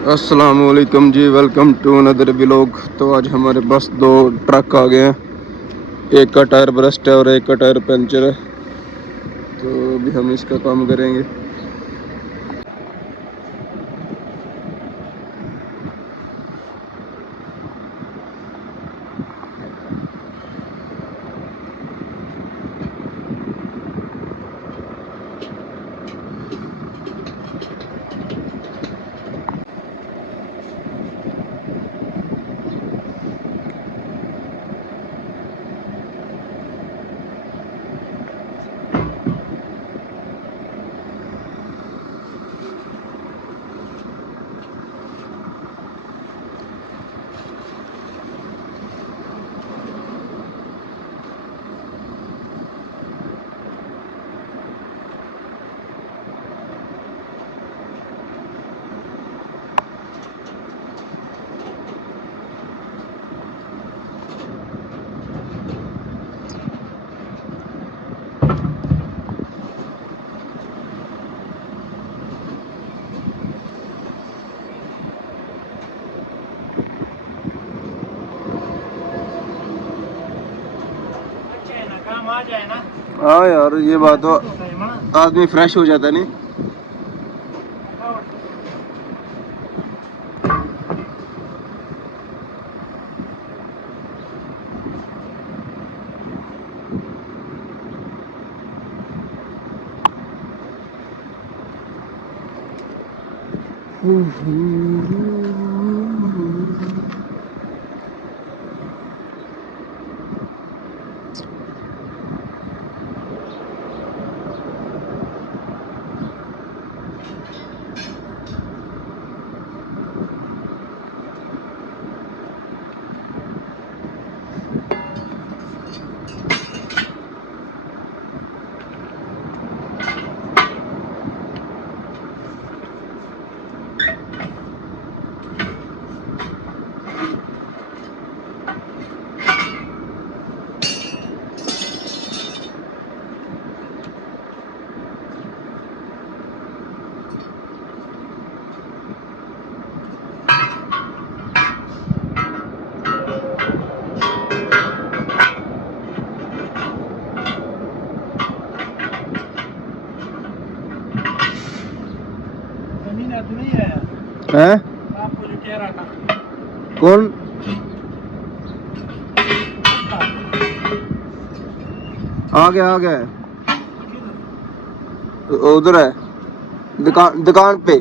अस्सलामुअलैकुम जी, welcome to another vlog. तो आज हमारे पास दो ट्रक आ गए हैं। एक का टायर बरस्ट है और एक का टायर पंचर है। तो अभी हम इसका काम करेंगे। आ जाए ना। हाँ यार, ये बात तो आदमी फ्रेश हो जाता है नहीं। नहीं आया हैं? आपको जो कह रहा था। कौन? आ गया उधर है, दुकान पे।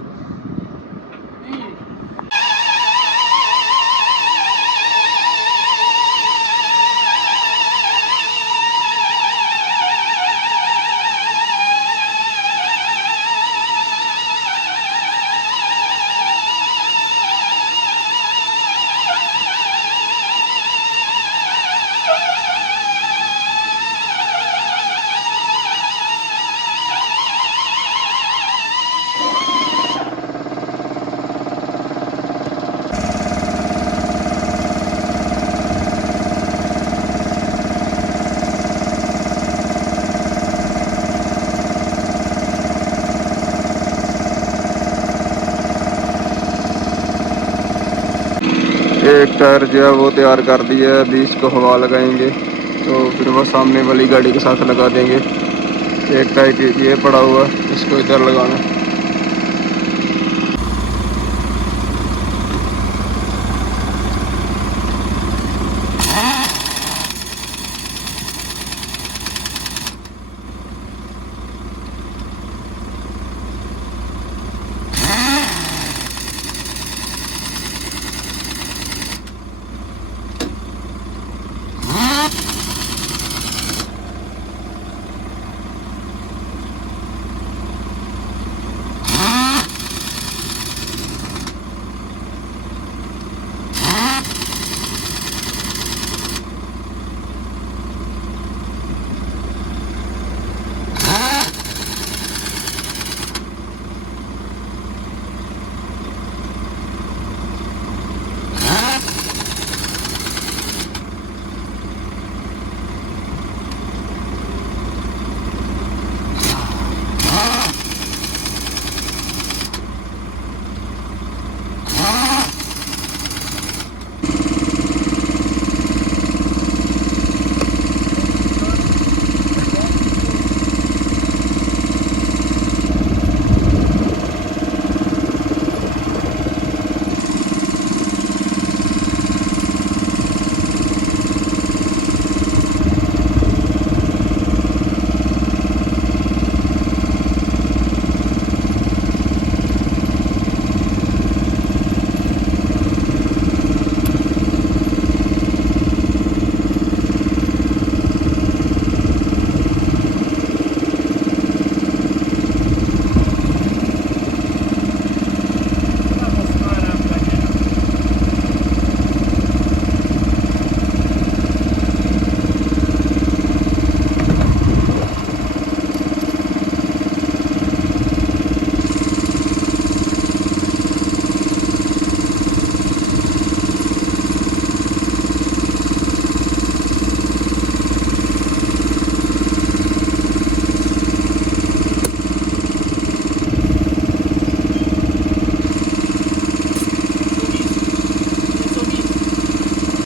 एक टायर जो है वो तैयार कर दिया है, अभी इसको हवा लगाएंगे तो फिर वो सामने वाली गाड़ी के साथ लगा देंगे। एक टायर ये पड़ा हुआ है, इसको इधर लगाना।